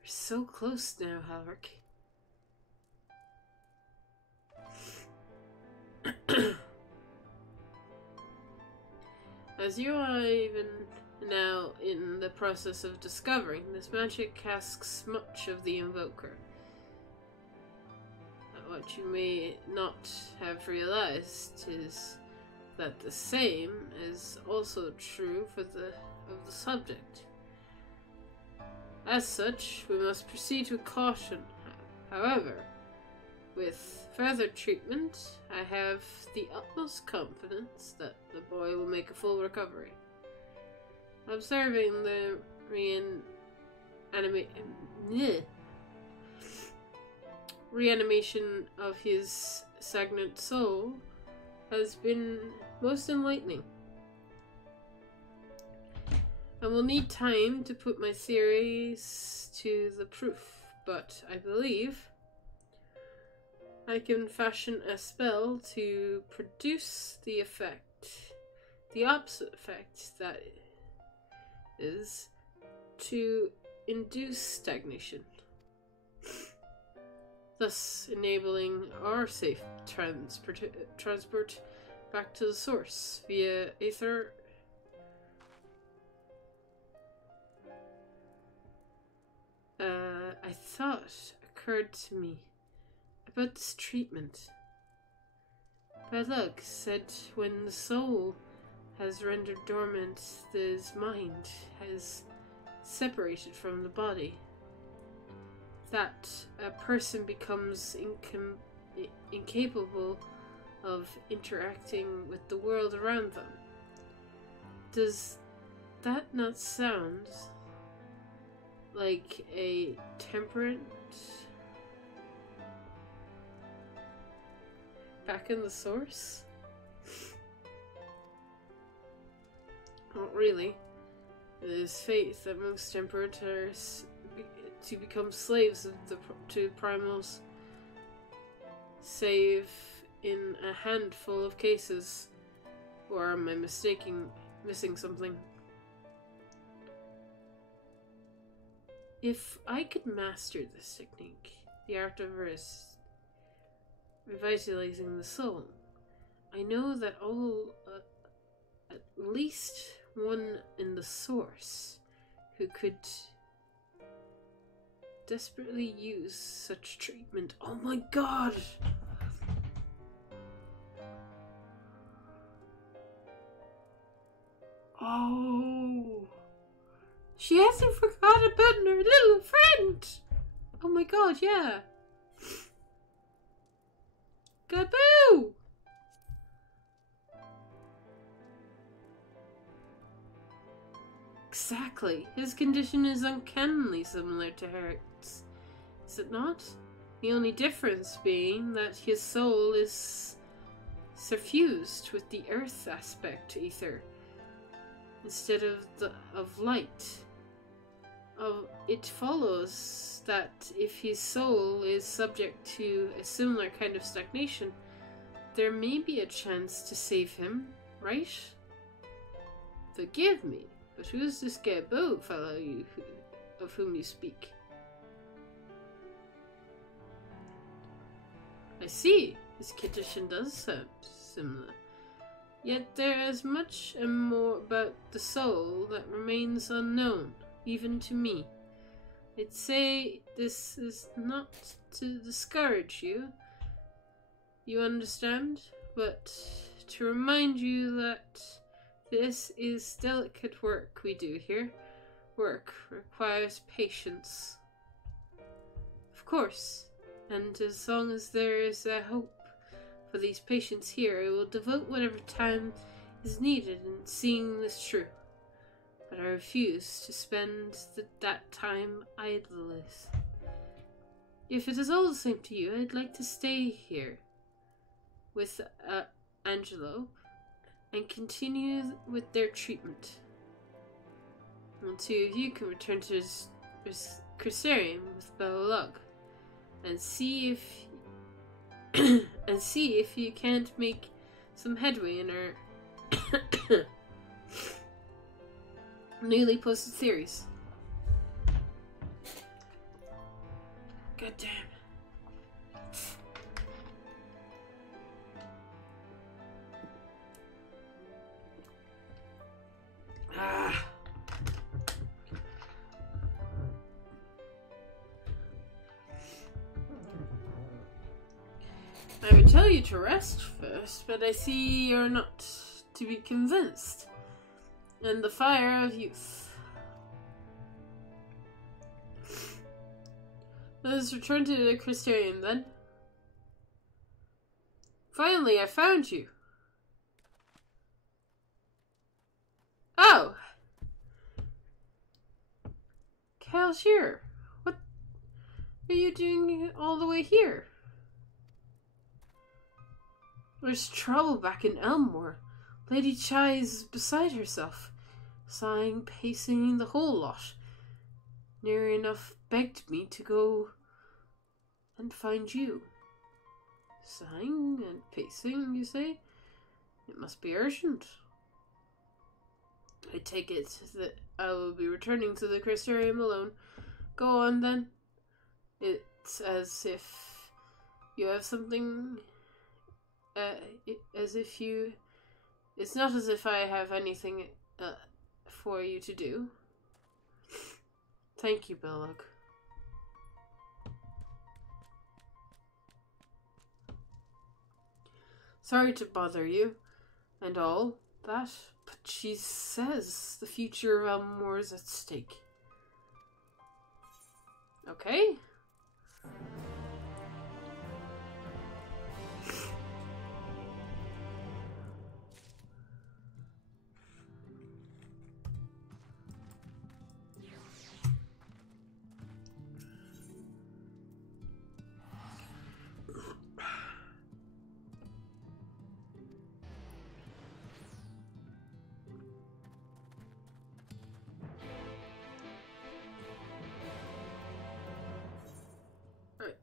We're so close now, Halric. As you are even now in the process of discovering, this magic casks much of the Invoker. What you may not have realized is that the same is also true for of the subject. As such, we must proceed with caution. However, with further treatment, I have the utmost confidence that the boy will make a full recovery. Observing the reanimation of his stagnant soul has been most enlightening. I will need time to put my theories to the proof, but I believe I can fashion a spell to produce the opposite effect, that is, to induce stagnation, thus enabling our safe transport back to the source via aether. A thought occurred to me about this treatment. Baylog said when the soul has rendered dormant, the mind has separated from the body, that a person becomes incapable of interacting with the world around them. Does that not sound like a temperament back in the source? Not really. It is fate that most temperatures to become slaves of to primals, save in a handful of cases. Or am I missing something? If I could master this technique, the art of revitalizing the soul, I know that at least one in the source who could desperately use such treatment. Oh my god! Oh, she hasn't forgotten about her little friend. Oh my god, yeah. Gaboo! Exactly. His condition is uncannily similar to hers, is it not? The only difference being that his soul is suffused with the earth aspect ether instead of light. It follows that if his soul is subject to a similar kind of stagnation, there may be a chance to save him, right? Forgive me, but who's this Gaboo fellow of whom you speak? I see, his condition does sound similar. Yet there is much and more about the soul that remains unknown, even to me. I'd say this is not to discourage you, you understand, but to remind you that this is delicate work we do here. Work requires patience. Of course, and as long as there is a hope for these patients here, I will devote whatever time is needed in seeing this true. But I refuse to spend that time idly. If it is all the same to you, I'd like to stay here with Angelo and continue with their treatment. And two of you can return to Crystarium with Bellalug and see if you can't make some headway in our newly posted series. God damn. Ah. I would tell you to rest first, but I see you're not to be convinced. And the fire of youth. Let us return to the Crystarium then. Finally, I found you. Oh! Cal Shearer, what are you doing all the way here? There's trouble back in Elmore. Lady Chai is beside herself, sighing, pacing the whole lot. Near enough begged me to go and find you. Sighing and pacing, you say? It must be urgent. I take it that I will be returning to the Crystarium alone. Go on then. It's as if you have something... It's not as if I have anything for you to do. Thank you, Bellalug. Sorry to bother you, and all that, but she says the future of Elmore is at stake. Okay? Right.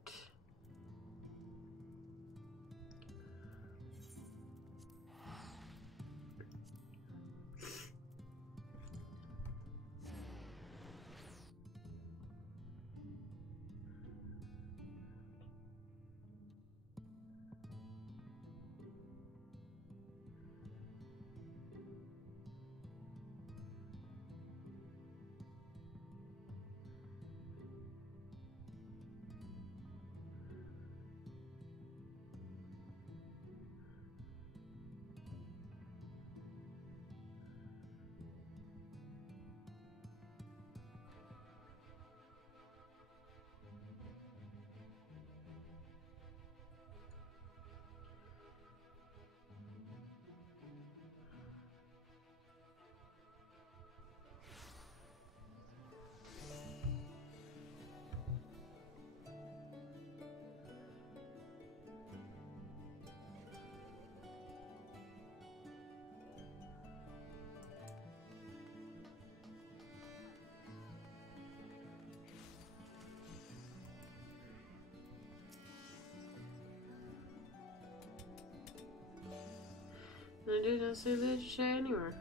I did not see Lady Chai anywhere.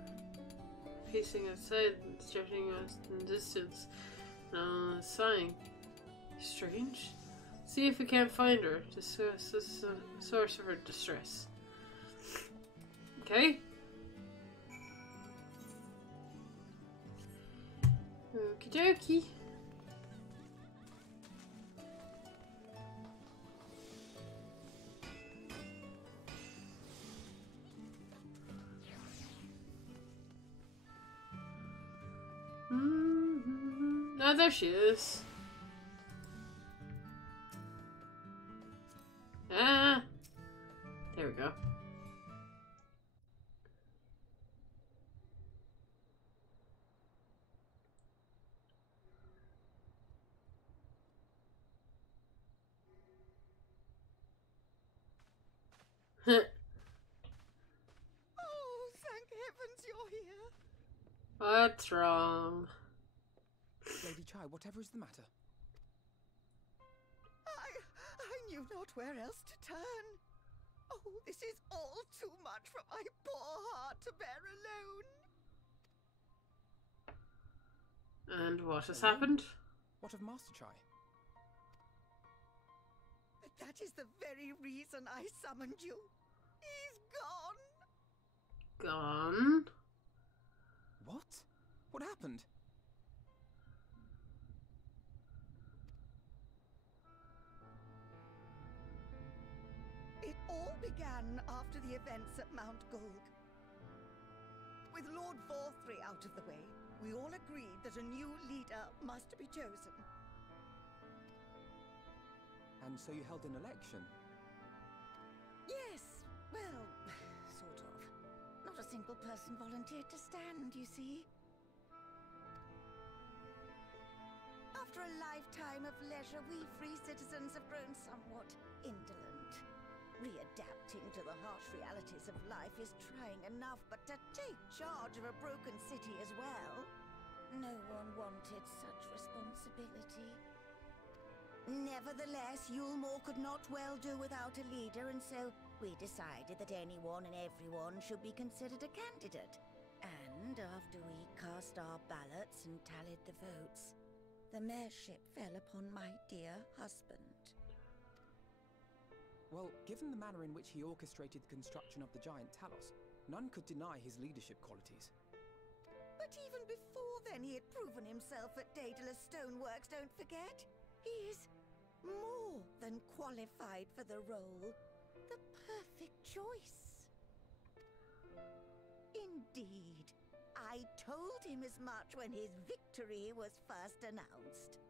Pacing outside and stretching us in the distance. Sighing. Strange. See if we can't find her. Discuss the source of her distress. Okay? Okie dokie. Oh, there she is. Ah, there we go. Oh, thank heavens you're here. What's wrong? Lady Chai, whatever is the matter? I knew not where else to turn. Oh, this is all too much for my poor heart to bear alone. And what has Alone? happened? What of Master Chai? That is the very reason I summoned you. He's gone. Gone? What? What happened? It all began after the events at Mount Gulg. With Lord Vorthry out of the way, we all agreed that a new leader must be chosen. And so you held an election? Yes, well, sort of. Not a single person volunteered to stand, you see. After a lifetime of leisure, we free citizens have grown somewhat indolent. Readapting to the harsh realities of life is trying enough, but to take charge of a broken city as well? No one wanted such responsibility. Nevertheless, Yulmore could not well do without a leader, and so we decided that anyone and everyone should be considered a candidate. And after we cast our ballots and tallied the votes, the mayorship fell upon my dear husband. Well, given the manner in which he orchestrated the construction of the giant Talos, none could deny his leadership qualities. But even before then, he had proven himself at Daedalus Stoneworks, don't forget. He is more than qualified for the role. The perfect choice. Indeed. I told him as much when his victory was first announced.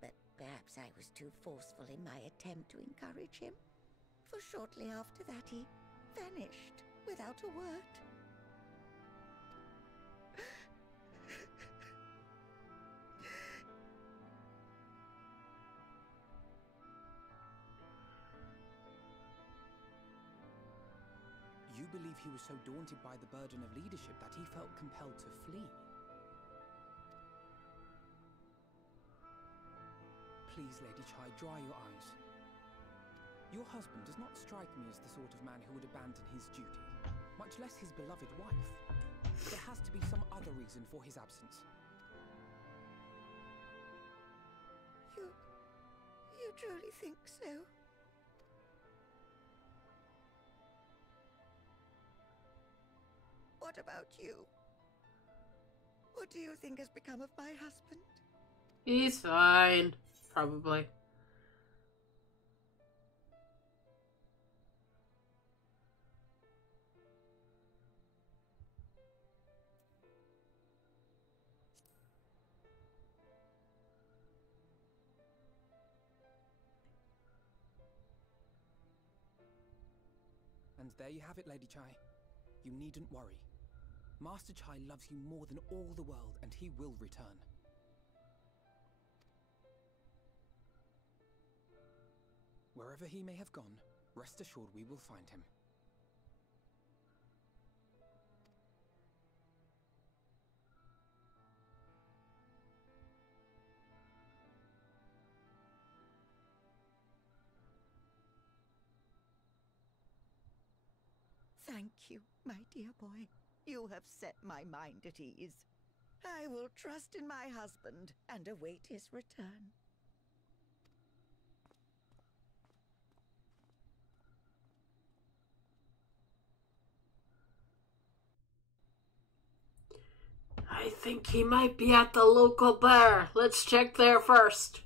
But perhaps I was too forceful in my attempt to encourage him. For shortly after that, he vanished without a word. You believe he was so daunted by the burden of leadership that he felt compelled to flee? Please, Lady Chai, dry your eyes. Your husband does not strike me as the sort of man who would abandon his duty, much less his beloved wife. There has to be some other reason for his absence. You truly think so? What about you? What do you think has become of my husband? He's fine. Probably. And there you have it, Lady Chai. You needn't worry. Master Chai loves you more than all the world, and he will return. Wherever he may have gone, rest assured we will find him. Thank you, my dear boy. You have set my mind at ease. I will trust in my husband and await his return. I think he might be at the local bar. Let's check there first.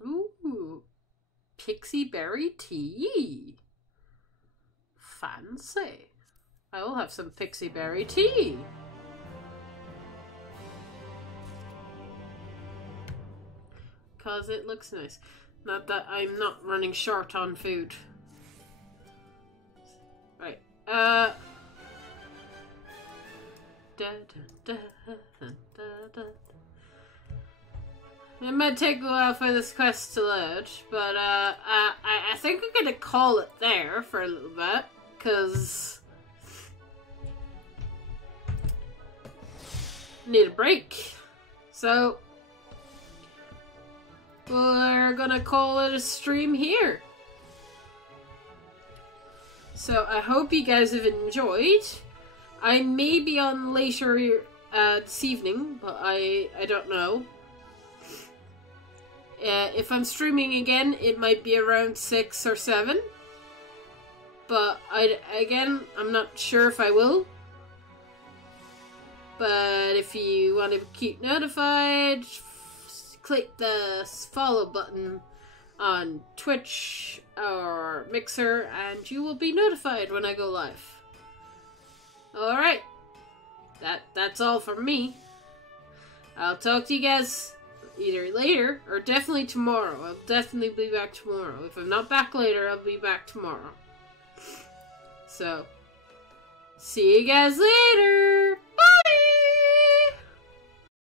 Ooh. Pixie berry tea. Fancy. I will have some pixie berry tea. Cause it looks nice. Not that I'm not running short on food. Right. Da, da, da, da, da. It might take a while for this quest to load, but I think I'm gonna call it there for a little bit, because I need a break. So we're gonna call it a stream here. So I hope you guys have enjoyed. I may be on later this evening, but I don't know. If I'm streaming again, it might be around 6 or 7. But I'm not sure if I will. But if you want to keep notified, click the follow button on Twitch or Mixer and you will be notified when I go live. Alright. That's all from me. I'll talk to you guys either later or definitely tomorrow. I'll definitely be back tomorrow. If I'm not back later, I'll be back tomorrow. So, see you guys later!